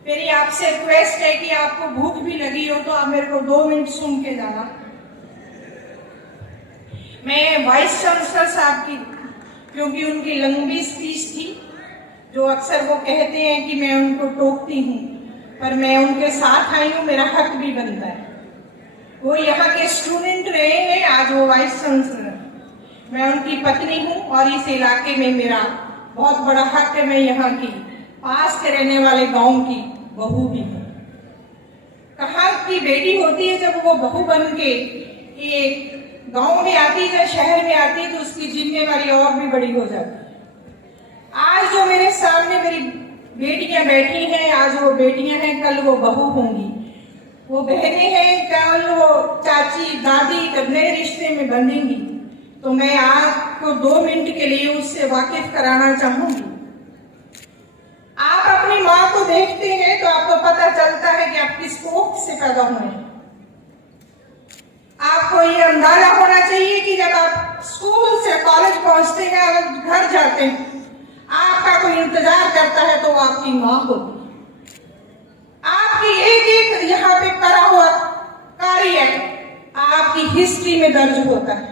मेरी आपसे रिक्वेस्ट है कि आपको भूख भी लगी हो तो आप मेरे को 2 मिनट सुन के जाना। मैं वाइस चांसलर साहब की, क्योंकि उनकी लंबी स्पीच थी, जो अक्सर वो कहते हैं कि मैं उनको टोकती हूँ, पर मैं उनके साथ आई हूँ, मेरा हक भी बनता है। वो यहाँ के स्टूडेंट रहे हैं, आज वो वाइस चांसलर। मैं उनकी पत्नी हूँ और इस इलाके में मेरा बहुत बड़ा हक है। मैं यहाँ की पास के रहने वाले गांव की बहू भी हूँ। कहाँ की बेटी होती है जब वो बहू बन के एक गांव में आती है, शहर में आती है, तो उसकी जिम्मेवारी और भी बड़ी हो जाती है। आज जो मेरे सामने मेरी बेटियां बैठी हैं, आज वो बेटियां हैं, कल वो बहू होंगी, वो बहनें हैं, कल वो चाची दादी कब नए रिश्ते में बंधेंगी। तो मैं आपको 2 मिनट के लिए उससे वाकिफ कराना चाहूंगी। आप अपनी माँ को देखते हैं तो आपको पता चलता है कि आप किस कोख से पैदा हुए हैं। आपको ये अंदाजा होना चाहिए कि जब आप स्कूल से कॉलेज पहुंचते हैं और घर जाते हैं, आपका कोई इंतजार करता है तो आपकी माँ होती है। आपकी एक एक यहाँ पे करा हुआ कार्य आपकी हिस्ट्री में दर्ज होता है।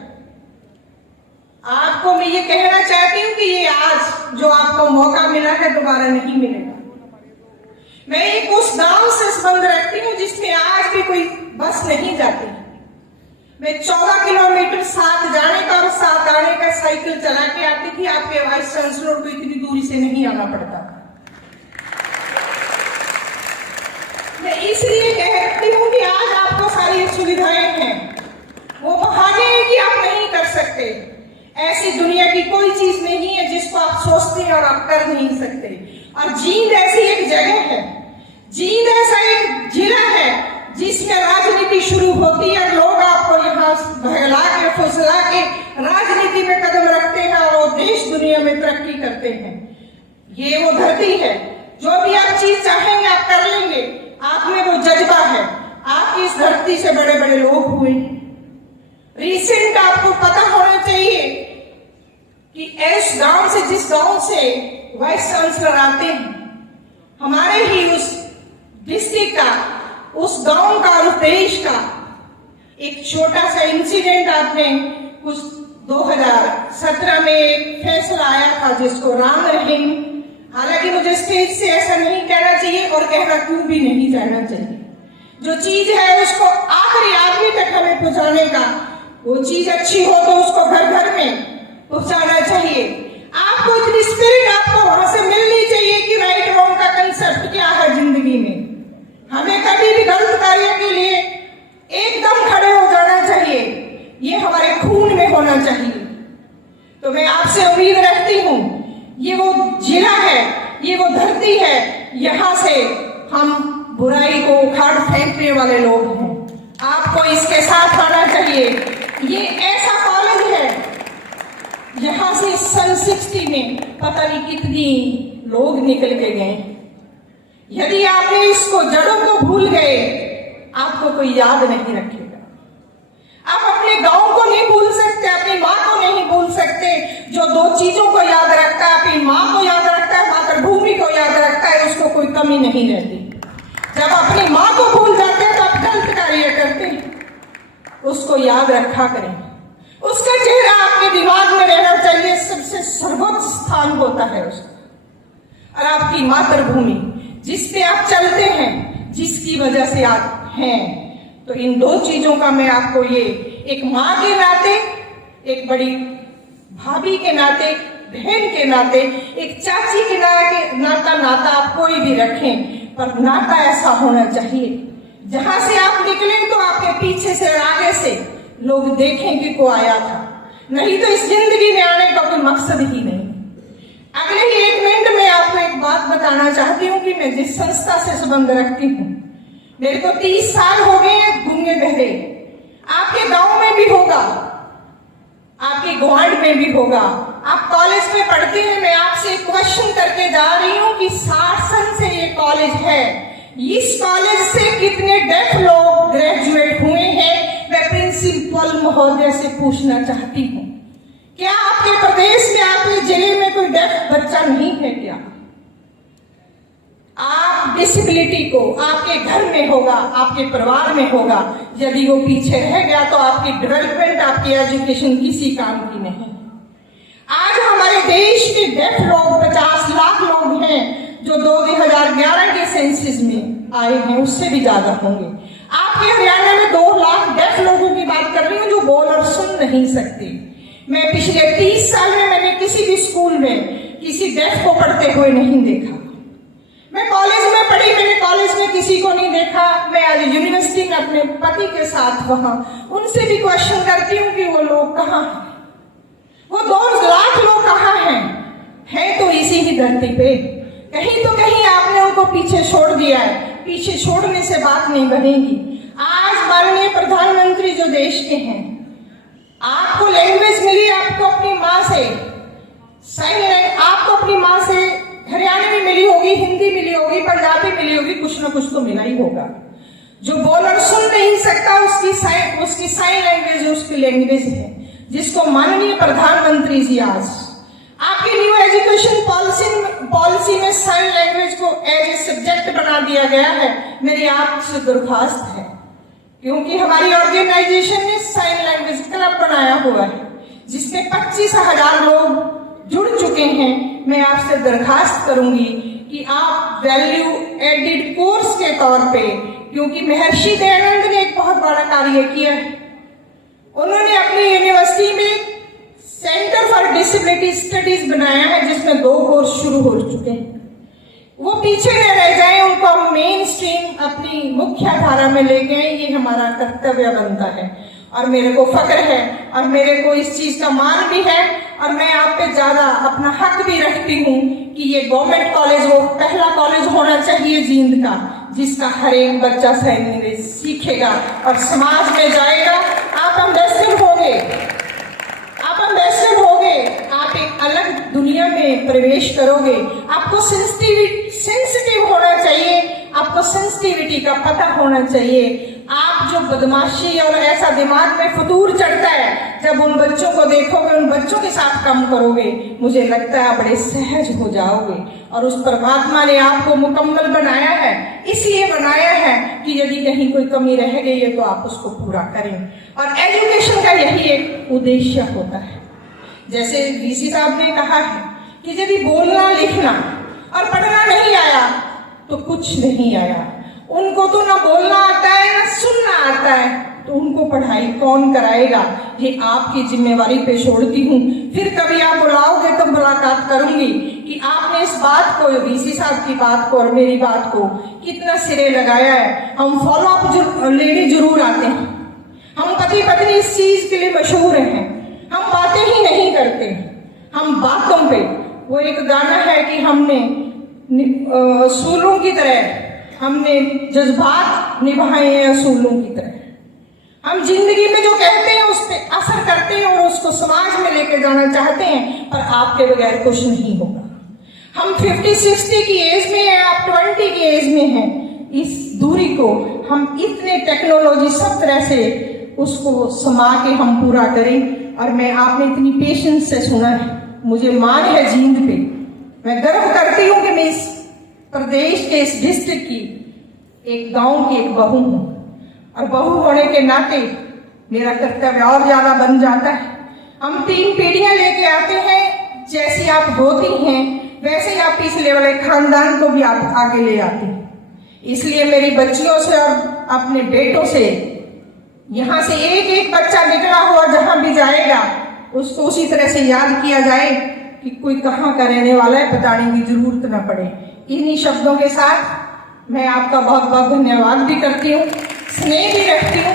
आपको मैं ये कहना चाहती हूँ कि ये आज जो आपको मौका मिला है दोबारा नहीं मिलेगा। मैं एक उस गांव से संबंध रखती हूँ जिसमें आज भी कोई बस नहीं जाती। मैं 14 किलोमीटर साथ जाने का और साथ आने का साइकिल चला के आती थी। आपके वाइस चांसलर को इतनी दूरी से नहीं आना पड़ता। मैं इसलिए कहती हूँ कि आज आपको सारी सुविधाएं हैं। वो बहाने हैं कि आप नहीं कर सकते। ऐसी दुनिया की कोई चीज नहीं है जिसको आप सोचते हैं और आप कर नहीं सकते। और जींद ऐसी एक जगह है, जींद ऐसा एक जिला है जिसमें राजनीति शुरू होती है। लोग आपको यहाँ भगला के फुसला के राजनीति में कदम रखते हैं और वो देश दुनिया में तरक्की करते हैं। ये वो धरती है, जो भी आप चीज चाहेंगे आप कर लेंगे। आप में वो जज्बा है। आप इस धरती से बड़े बड़े लोग हुए। रिसेंट आपको पता होना चाहिए कि इस गांव से, जिस गांव से वाइस चांसलर आते हैं, हमारे ही उस डिस्ट्रिक्ट का, उस गांव का, उस देश का एक छोटा सा इंसिडेंट आपने कुछ 2017 में एक फैसला आया था जिसको राम रहीम, हालांकि मुझे स्टेज से ऐसा नहीं कहना चाहिए और कहना क्यों भी नहीं कहना चाहिए। जो चीज है उसको आखिरी आदमी तक हमें पहुंचाने का, वो चीज अच्छी हो तो उसको घर घर में पहुंचाना चाहिए। आपको इतनी स्पिरिट आपको वहां से मिलनी चाहिए कि राइट रॉन्ग का कंसेप्ट क्या है जिंदगी में। हमें कभी भी गलत कार्य के लिए एकदम खड़े हो जाना चाहिए। ये हमारे खून में होना चाहिए। तो मैं आपसे उम्मीद रखती हूँ, ये वो जिला है, ये वो धरती है, यहाँ से हम बुराई को उखाड़ फेंकने वाले लोग हैं। आपको इसके साथ आना चाहिए। ये ऐसा कॉलेज है, यहाँ से सन 60 में पता नहीं कितनी लोग निकल के गए। यदि आपने इसको जड़ों को भूल गए, आपको कोई याद नहीं रखेगा। आप अपने गांव को नहीं भूल सकते, अपनी माँ को नहीं भूल सकते। जो 2 चीजों को याद रखता है, अपनी माँ को याद रखता है, मातृभूमि को याद रखता है, उसको कोई कमी नहीं रहती। जब अपनी माँ को भूल जाते हैं तो आप गलत कार्य करते हैं। उसको याद रखा करें, उसका चेहरा आपके दिमाग में रहना चाहिए। सबसे सर्वोच्च स्थान होता है उसका। और आपकी मातृभूमि जिस पे आप चलते हैं, जिसकी वजह से आप हैं, तो इन 2 चीजों का मैं आपको ये एक माँ के नाते, एक बड़ी भाभी के नाते, बहन के नाते, एक चाची के नाता आप कोई भी रखें, पर नाता ऐसा होना चाहिए जहां से आप निकले तो आपके पीछे से और आगे से लोग देखें कि को आया था। नहीं तो इस जिंदगी में आने का कोई मकसद ही नहीं। अगले ही 1 मिनट में आपको एक बात बताना चाहती हूँ कि मैं जिस संस्था से संबंध रखती हूँ, मेरे को 30 साल हो गए गूंगे बहरे। आपके गांव में भी होगा, आपके ग्वांड में भी होगा। आप कॉलेज में पढ़ते हैं। मैं आपसे एक क्वेश्चन करके जा रही हूँ कि 60 सन से ये कॉलेज है, इस कॉलेज से कितने डेफ लोग ग्रेजुएट हुए हैं? मैं प्रिंसिपल महोदय से पूछना चाहती हूँ, क्या आपके प्रदेश में, आपके जिले में कोई डेफ बच्चा नहीं है क्या? आप डिसेबिलिटी को आपके घर में होगा, आपके परिवार में होगा। यदि वो पीछे रह गया तो आपकी डेवलपमेंट, आपकी एजुकेशन किसी काम की नहीं। आज हमारे देश के डेफ लोग 50 लाख लोग हैं जो 2011 के सेंसस में आए हैं, उससे भी ज्यादा होंगे। आपके हरियाणा में 2 लाख डेफ लोगों की बात कर रही हूँ जो बोल और सुन नहीं सकते। मैं पिछले 30 साल में मैंने किसी भी स्कूल में किसी डेफ को पढ़ते हुए नहीं देखा। मैं कॉलेज में पढ़ी, मैंने कॉलेज में किसी को नहीं देखा। मैं आज यूनिवर्सिटी में अपने पति के साथ वहां उनसे भी क्वेश्चन करती हूँ कि वो लोग कहाँ हैं, वो 2 लाख लोग कहाँ हैं तो इसी ही धरती पे। कहीं तो कहीं आपने उनको पीछे छोड़ दिया है। पीछे छोड़ने से बात नहीं बनेगी। आज माननीय प्रधानमंत्री जो देश के हैं, आपको लैंग्वेज मिली, आपको अपनी माँ से आपको अपनी माँ से हरियाणवी मिली होगी, हिंदी मिली होगी, पंजाबी मिली होगी, कुछ ना कुछ तो मिला ही होगा। जो बोल और सुन नहीं सकता उसकी साइन लैंग्वेज उसकी लैंग्वेज है, जिसको माननीय प्रधानमंत्री जी आज आपकी न्यू एजुकेशन पॉलिसी में साइन लैंग्वेज को एज ए सब्जेक्ट बना दिया गया है। मेरी आपसे दरख्वास्त है, क्योंकि हमारी ऑर्गेनाइजेशन ने साइन लैंग्वेज क्लब बनाया हुआ है जिसमें 25,000 लोग जुड़ चुके हैं। मैं आपसे दरखास्त करूंगी कि आप वैल्यू एडिड कोर्स के तौर पे, क्योंकि महर्षि दयानंद ने एक बहुत बड़ा कार्य किया है। उन्होंने अपनी यूनिवर्सिटी में सेंटर फॉर डिसेबिलिटी स्टडीज बनाया है जिसमें 2 कोर्स शुरू हो चुके हैं। वो पीछे न रह जाए, उनको हम मेन स्ट्रीम अपनी मुख्य धारा में लेके आए, ये हमारा कर्तव्य बनता है। और मेरे को फक्र है और मेरे को इस चीज का मान भी है, और मैं आप पे ज्यादा अपना हक भी रखती हूँ कि ये गवर्नमेंट कॉलेज वो पहला कॉलेज होना चाहिए जींद का, जिसका हर एक बच्चा साइन लैंग्वेज सीखेगा और समाज में जाएगा। आप एम्बेसडर होंगे, आप एक अलग दुनिया में प्रवेश करोगे। आपको सेंसिटिव होना चाहिए, आपको सेंसिटिविटी का पता होना चाहिए। आप जो बदमाशी और ऐसा दिमाग में फतूर चढ़ता है, जब उन बच्चों को देखोगे, उन बच्चों के साथ काम करोगे, मुझे लगता है बड़े सहज हो जाओगे। और उस परमात्मा ने आपको मुकम्मल बनाया है, इसलिए बनाया है कि यदि कहीं कोई कमी रह गई है तो आप उसको पूरा करें। और एजुकेशन का यही एक उद्देश्य होता है। जैसे वीसी साहब ने कहा है कि यदि बोलना, लिखना और पढ़ना नहीं आया तो कुछ नहीं आया। उनको तो ना बोलना आता है ना सुनना आता है, तो उनको पढ़ाई कौन कराएगा? ये आपकी जिम्मेवारी पे छोड़ती हूँ। फिर कभी आप बुलाओगे तो मुलाकात करूंगी कि आपने इस बात को, वीसी साहब की बात को और मेरी बात को कितना सिरे लगाया है। हम फॉलो अप लेने जरूर आते हैं, हम पति पत्नी इस चीज के लिए मशहूर हैं। हम बातें ही नहीं करते, हम बातों पे। वो एक गाना है कि हमने असूलों की तरह हमने जज्बात निभाए हैं, असूलों की तरह। हम जिंदगी में जो कहते हैं उस पर असर करते हैं और उसको समाज में लेके जाना चाहते हैं, पर आपके बगैर कुछ नहीं होगा। हम 50-60 की एज में हैं, आप 20 की एज में हैं। इस दूरी को हम इतने टेक्नोलॉजी सब तरह से उसको समा के हम पूरा करें। और मैं आपने इतनी पेशेंस से सुना है, मुझे मान है जींद पे। मैं गर्व करती हूँ कि मैं इस प्रदेश के इस डिस्ट्रिक्ट की एक गांव की एक बहू हूँ, और बहू होने के नाते मेरा कर्तव्य और ज्यादा बन जाता है। हम 3 पीढ़ियां लेके आते हैं, जैसी आप होती हैं वैसे ही आप पिछले वाले खानदान को भी आप आगे ले आते हैं। इसलिए मेरी बच्चियों से और अपने बेटों से, यहाँ से एक बच्चा निकला हुआ जहां भी जाएगा उसको उसी तरह से याद किया जाए कि कोई कहाँ का रहने वाला है, बताने की जरूरत न पड़े। इन्हीं शब्दों के साथ मैं आपका बहुत बहुत धन्यवाद भी करती हूँ, स्नेह भी रखती हूँ।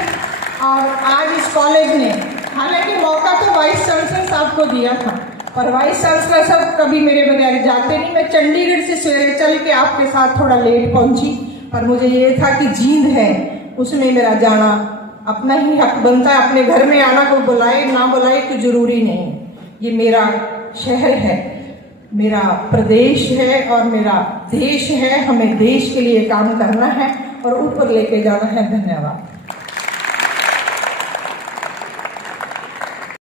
और आज इस कॉलेज ने, हालांकि मौका तो वाइस चांसलर साहब को दिया था, पर वाइस चांसलर साहब कभी मेरे बगैर जाते नहीं। मैं चंडीगढ़ से सवेरे चल के आपके साथ थोड़ा लेट पहुंची, पर मुझे ये था कि जींद है, उसमें मेरा जाना अपना ही हक बनता है। अपने घर में आना, कोई बुलाए ना बुलाए तो जरूरी नहीं। ये मेरा शहर है, मेरा प्रदेश है और मेरा देश है। हमें देश के लिए काम करना है और ऊपर लेके जाना है। धन्यवाद।